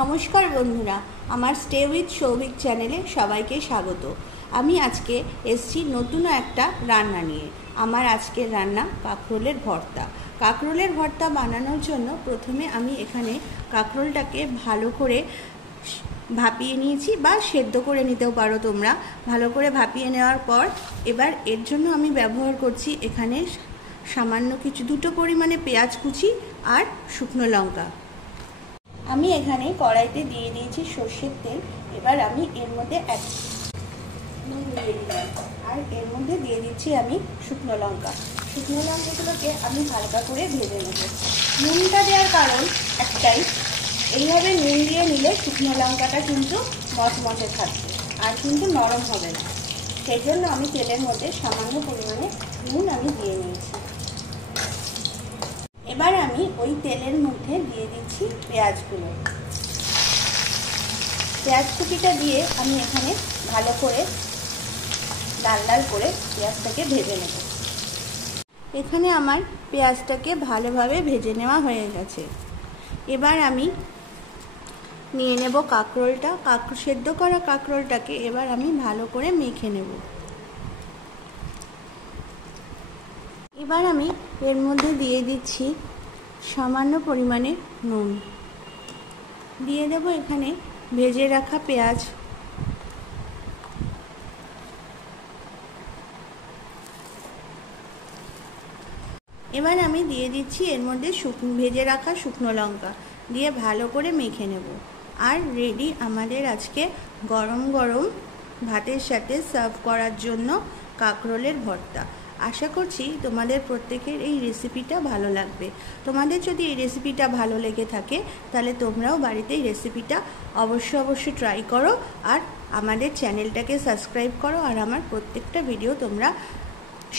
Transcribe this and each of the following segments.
নমস্কার বন্ধুরা, আমার স্টে উইথ সৌভিক চ্যানেলে সবাইকে স্বাগত। আমি আজকে এসেছি নতুন একটা রান্না নিয়ে। আমার আজকের রান্না কাঁকরোলের ভর্তা। কাঁকরোলের ভর্তা বানানোর জন্য প্রথমে আমি এখানে কাঁকরোলটাকে ভালো করে ভাপিয়ে নিয়েছি, বা সেদ্ধ করে নিতেও পারো তোমরা। ভালো করে ভাপিয়ে নেওয়ার পর এবার এর জন্য আমি ব্যবহার করছি এখানে সামান্য দুটো পরিমাণে পেঁয়াজ কুচি আর শুকনো লঙ্কা। আমি এখানে কড়াইতে দিয়ে দিয়েছি সর্ষের তেল। এবার আমি এর মধ্যে নুন দিয়ে দিলাম, আর এর মধ্যে দিয়ে দিচ্ছি আমি শুকনো লঙ্কা। শুকনো লঙ্কাগুলোকে আমি হালকা করে ভেজে নেব। নুনটা দেওয়ার কারণ একটাই, এইভাবে নুন দিয়ে নিলে শুকনো লঙ্কাটা কিন্তু মচমচে থাকবে আর কিন্তু নরম হবে না। সেই জন্য আমি তেলের মধ্যে সামান্য পরিমাণে নুন আমি দিয়ে নিয়েছি। এবার আমি ওই তেলের মধ্যে দিয়ে দিচ্ছি পেঁয়াজগুলো। পেঁয়াজ কুচিটা দিয়ে আমি এখানে ভালো করে লাল লাল করে পেঁয়াজটাকে ভেজে নেব। এখানে আমার পেঁয়াজটাকে ভালোভাবে ভেজে নেওয়া হয়ে গেছে। এবার আমি নিয়ে নেব কাঁকরোলটা। সেদ্ধ করা কাঁকরোলটাকে এবার আমি ভালো করে মেখে নেব। এবার আমি এর মধ্যে দিয়ে দিচ্ছি সামান্য পরিমাণে নুন, দিয়ে দেব এখানে ভেজে রাখা পেঁয়াজ, এবার আমি দিয়ে দিচ্ছি এর মধ্যে ভেজে রাখা শুকনো লঙ্কা, দিয়ে ভালো করে মেখে নেব। আর রেডি আমাদের আজকে গরম গরম ভাতের সাথে সার্ভ করার জন্য কাঁকরোলের ভর্তা। আশা করছি তোমাদের প্রত্যেকের এই রেসিপিটা ভালো লাগবে। তোমাদের যদি এই রেসিপিটা ভালো লেগে থাকে তাহলে তোমরাও বাড়িতে এই রেসিপিটা অবশ্যই ট্রাই করো, আর আমাদের চ্যানেলটাকে সাবস্ক্রাইব করো, আর আমার প্রত্যেকটা ভিডিও তোমরা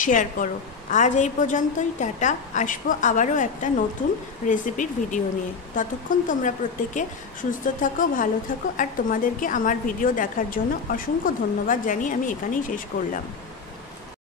শেয়ার করো। আজ এই পর্যন্তই, টাটা। আসবো আবারও একটা নতুন রেসিপির ভিডিও নিয়ে। ততক্ষণ তোমরা প্রত্যেকে সুস্থ থাকো, ভালো থাকো, আর তোমাদেরকে আমার ভিডিও দেখার জন্য অসংখ্য ধন্যবাদ জানিয়ে আমি এখানেই শেষ করলাম।